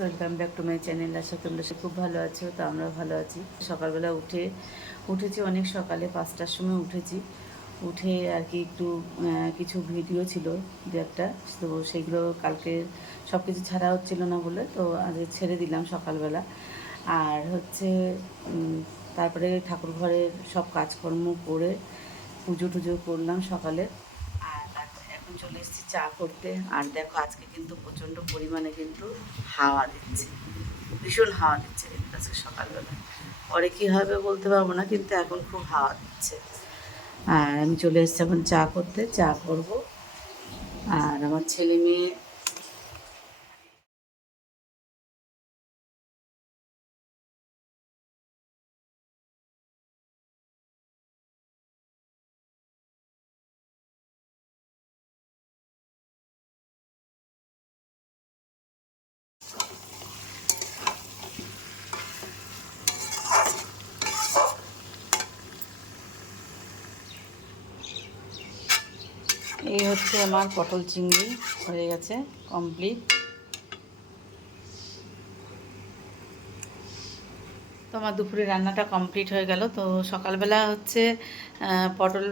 Welcome back to my channel আশা তোমরা সে খুব ভালো আছো, তো আমরা ভালো আছি। সকালবেলা উঠে, উঠেছি অনেক সকালে, পাঁচটার সময় উঠেছি। উঠে আর কি একটু কিছু ভিডিও ছিল দু একটা। তো সেগুলো কালকে সব কিছু ছাড়া হচ্ছিল না বলে তো আজ ছেড়ে দিলাম সকালবেলা। আর হচ্ছে তারপরে ঠাকুর ঘরের সব কাজকর্ম করে পুজো টুজো করলাম সকালে। আর এখন চলে এসেছি চা করতে। আর দেখো আজকে কিন্তু প্রচণ্ড পরিমাণে কিন্তু হাওয়া দিচ্ছে। ভীষণ হাওয়া দিচ্ছে কিন্তু আজকে সকালবেলা। পরে কী হবে বলতে পারব না, কিন্তু এখন খুব হাওয়া দিচ্ছে। আর আমি চলে এসেছি এখন চা করতে, চা করব। আর আমার ছেলে মেয়ে এই হচ্ছে আমার পটল চিংড়ি, হয়ে গেছে কমপ্লিট তো আমার দুপুরে রান্নাটা কমপ্লিট হয়ে গেল। তো সকালবেলা হচ্ছে পটল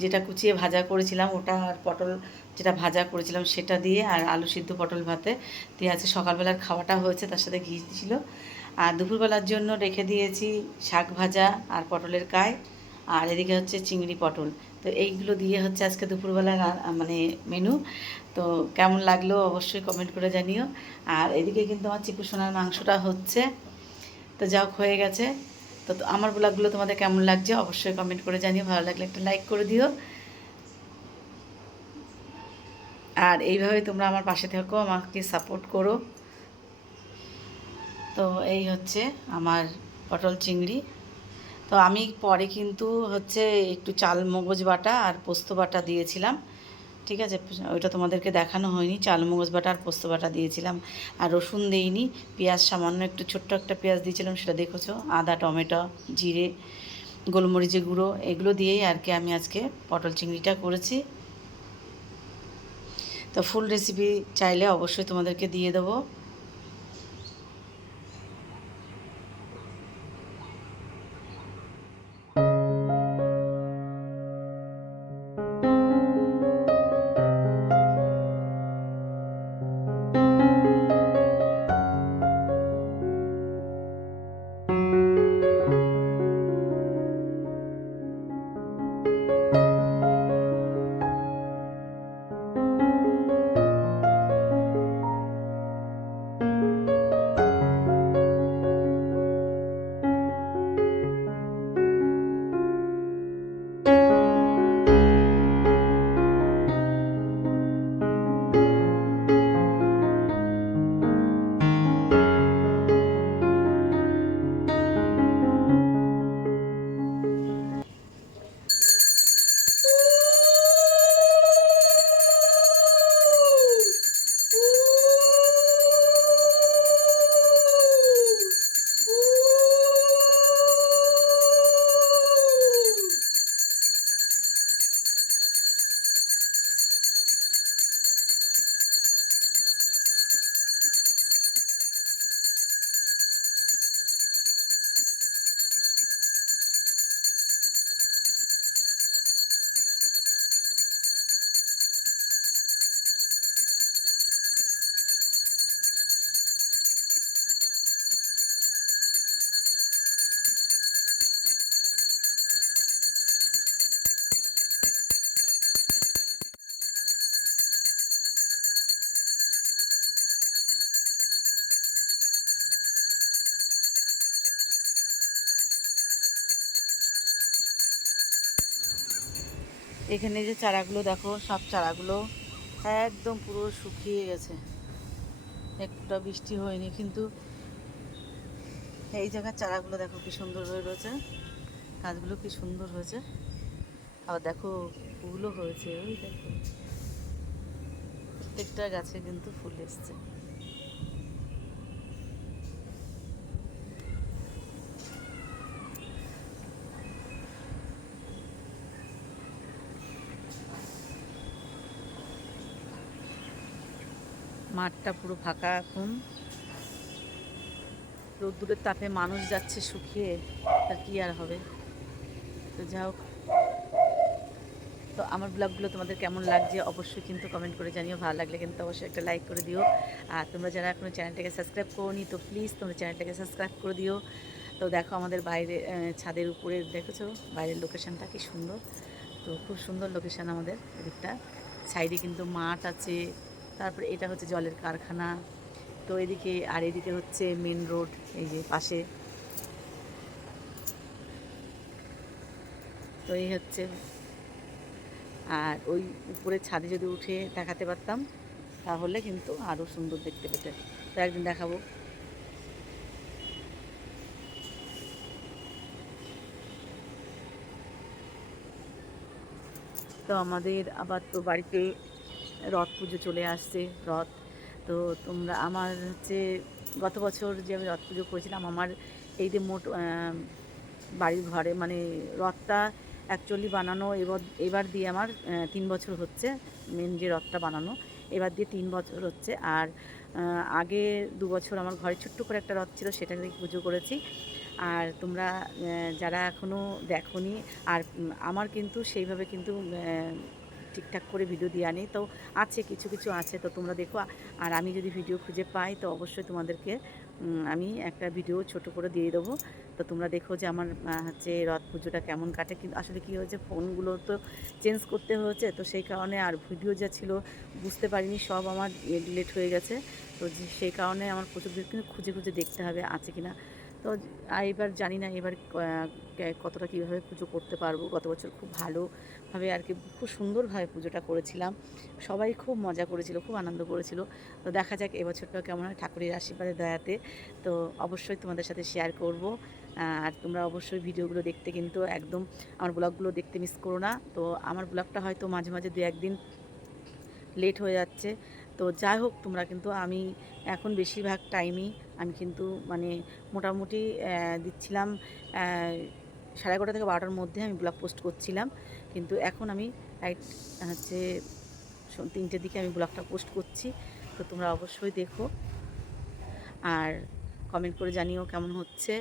যেটা কুচিয়ে ভাজা করেছিলাম, ওটা আর পটল যেটা ভাজা করেছিলাম, সেটা দিয়ে আর আলু সিদ্ধ পটল ভাতে দিয়ে আছে সকালবেলার খাওয়াটা হয়েছে, তার সাথে ঘি ছিল। আর দুপুরবেলার জন্য রেখে দিয়েছি শাক ভাজা আর পটলের কায়। আর এদিকে হচ্ছে চিংড়ি পটল। তো এইগুলো দিয়ে হচ্ছে আজকে দুপুরবেলা মানে মেনু। তো কেমন লাগল অবশ্যই কমেন্ট করে জানিও। আর এদিকে কিন্তু আমার চিকু সোনার মাংসটা হচ্ছে। তো যাও হয়ে গেছে। তো তো আমার ব্লগগুলো তোমাদের কেমন লাগছে অবশ্যই কমেন্ট করে জানিও। ভালো লাগলে একটা লাইক করে দিও। আর এইভাবে তোমরা আমার পাশে থাকো, আমাকে সাপোর্ট করো। তো এই হচ্ছে আমার পটল চিংড়ি। তো আমি পরে কিন্তু হচ্ছে একটু চাল মগজ বাটা আর পোস্ত বাটা দিয়েছিলাম। ঠিক আছে? ওইটা তোমাদেরকে দেখানো হয়নি। চাল মগজ বাটা আর পোস্ত বাটা দিয়েছিলাম। আর রসুন দেইনি। পেঁয়াজ সামান্য একটু ছোট্ট একটা পেঁয়াজ দিয়েছিলাম, সেটা দেখেছ? আদা, টমেটো, জিরে, গোলমরিচের গুঁড়ো, এগুলো দিয়েই আর কি আমি আজকে পটল চিংড়িটা করেছি। তো ফুল রেসিপি চাইলে অবশ্যই তোমাদেরকে দিয়ে দেবো। এখানে যে চারাগুলো দেখো, সব চারাগুলো একদম পুরো শুকিয়ে গেছে। একটা বৃষ্টি হয়নি, কিন্তু এই জায়গার চারাগুলো দেখো কি সুন্দর হয়ে রয়েছে। গাছগুলো কি সুন্দর হয়েছে। আবার দেখো, ফুলও হয়েছে, ওই দেখো। প্রত্যেকটা গাছে কিন্তু ফুল এসছে। মাঠটা পুরো ফাঁকা এখন। রোদ্দুরের তাপে মানুষ যাচ্ছে শুকিয়ে তার কি আর হবে? তো যা হোক তো আমার ব্লগগুলো তোমাদের কেমন লাগছে অবশ্যই কিন্তু কমেন্ট করে জানিও। ভালো লাগলে কিন্তু অবশ্যই একটা লাইক করে দিও। আর তোমরা যারা এখনও চ্যানেলটাকে সাবস্ক্রাইব করোনি, তো প্লিজ তোমরা চ্যানেলটাকে সাবস্ক্রাইব করে দিও। তো দেখো আমাদের বাইরে ছাদের উপরে, দেখেছ? বাইরের লোকেশানটা কি সুন্দর। তো খুব সুন্দর লোকেশন আমাদের এদিকটা। সাইডে কিন্তু মাঠ আছে। তারপরে এটা হচ্ছে জলের কারখানা। তো এদিকে আর এদিকে হচ্ছে মেন রোড এই যে পাশে। তো এই হচ্ছে। আর ওই উপরে ছাদে যদি উঠে দেখাতে পারতাম, তাহলে কিন্তু আরও সুন্দর দেখতে পেতে। তো একদিন দেখাবো। তো আমাদের আবার তো বাড়িতে রথ পুজো চলে আসছে, রথ। তো তোমরা আমার হচ্ছে গত বছর যে আমি রথ পুজো করেছিলাম, আমার এই যে মোট বাড়ির ঘরে মানে রথটা অ্যাকচুয়ালি বানানো এবার এবার দিয়ে আমার তিন বছর হচ্ছে মেন যে রথটা বানানো, এবার দিয়ে তিন বছর হচ্ছে। আর আগে দু বছর আমার ঘরে ছোট্ট করে একটা রথ ছিল, সেটা দিয়ে পুজো করেছি। আর তোমরা যারা এখনও দেখোনি, আর আমার কিন্তু সেইভাবে কিন্তু ঠিকঠাক করে ভিডিও দেওয়া নেই তো আছে, কিছু কিছু আছে। তো তোমরা দেখো, আর আমি যদি ভিডিও খুঁজে পাই, তো অবশ্যই তোমাদেরকে আমি একটা ভিডিও ছোট করে দিয়ে দেবো। তো তোমরা দেখো যে আমার হচ্ছে রথ পুজোটা কেমন কাটে। কিন্তু আসলে কী হয়েছে, ফোনগুলো তো চেঞ্জ করতে হয়েছে। তো সেই কারণে আর ভিডিও যা ছিল, বুঝতে পারিনি, সব আমার ডিলেট হয়ে গেছে। তো সেই কারণে আমার প্রচুর কিন্তু খুঁজে খুঁজে দেখতে হবে, আছে কি না তো এবার জানি না এবার কতটা কীভাবে পুজো করতে পারব, গত বছর খুব ভালোভাবে আর কি খুব সুন্দরভাবে পুজোটা করেছিলাম। সবাই খুব মজা করেছিল, খুব আনন্দ করেছিল। তো দেখা যাক এবছরটাও কেমন হয় ঠাকুরের আশীর্বাদে, দয়াতে। তো অবশ্যই তোমাদের সাথে শেয়ার করব। আর তোমরা অবশ্যই ভিডিওগুলো দেখতে কিন্তু একদম আমার ব্লগগুলো দেখতে মিস করো না। তো আমার ব্লগটা হয়তো মাঝে মাঝে দু একদিন লেট হয়ে যাচ্ছে। তো যাই হোক, তোমরা কিন্তু আমি এখন বেশিরভাগ টাইমই আমি কিন্তু মানে মোটামুটি দিচ্ছিলাম সাড়ে এগারোটা থেকে বারোটার মধ্যে আমি ব্লগ পোস্ট করছিলাম। কিন্তু এখন আমি হচ্ছে তিনটের দিকে আমি ব্লগটা পোস্ট করছি। তো তোমরা অবশ্যই দেখো। আর কমেন্ট করে জানিও কেমন হচ্ছে।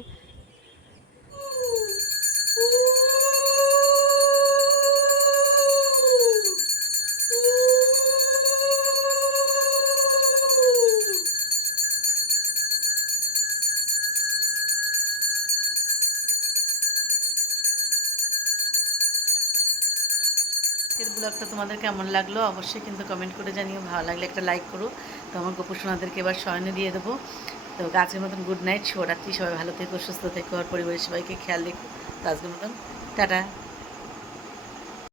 আজকের ব্লগটা তোমাদের কেমন লাগল অবশ্যই কিন্তু কমেন্ট করে জানিও, ভালো লাগলে একটা লাইক করো। তো আমার গোপুসোনাদেরকে এবার স্বয়নে দিয়ে দেবো। তো গাছের মতন গুড নাইট শুভরাত্রি, সবাই ভালো থেকো, সুস্থ থেকো, আর পরিবারের সবাইকে খেয়াল রেখো। তো আজকের মতন, টাটা।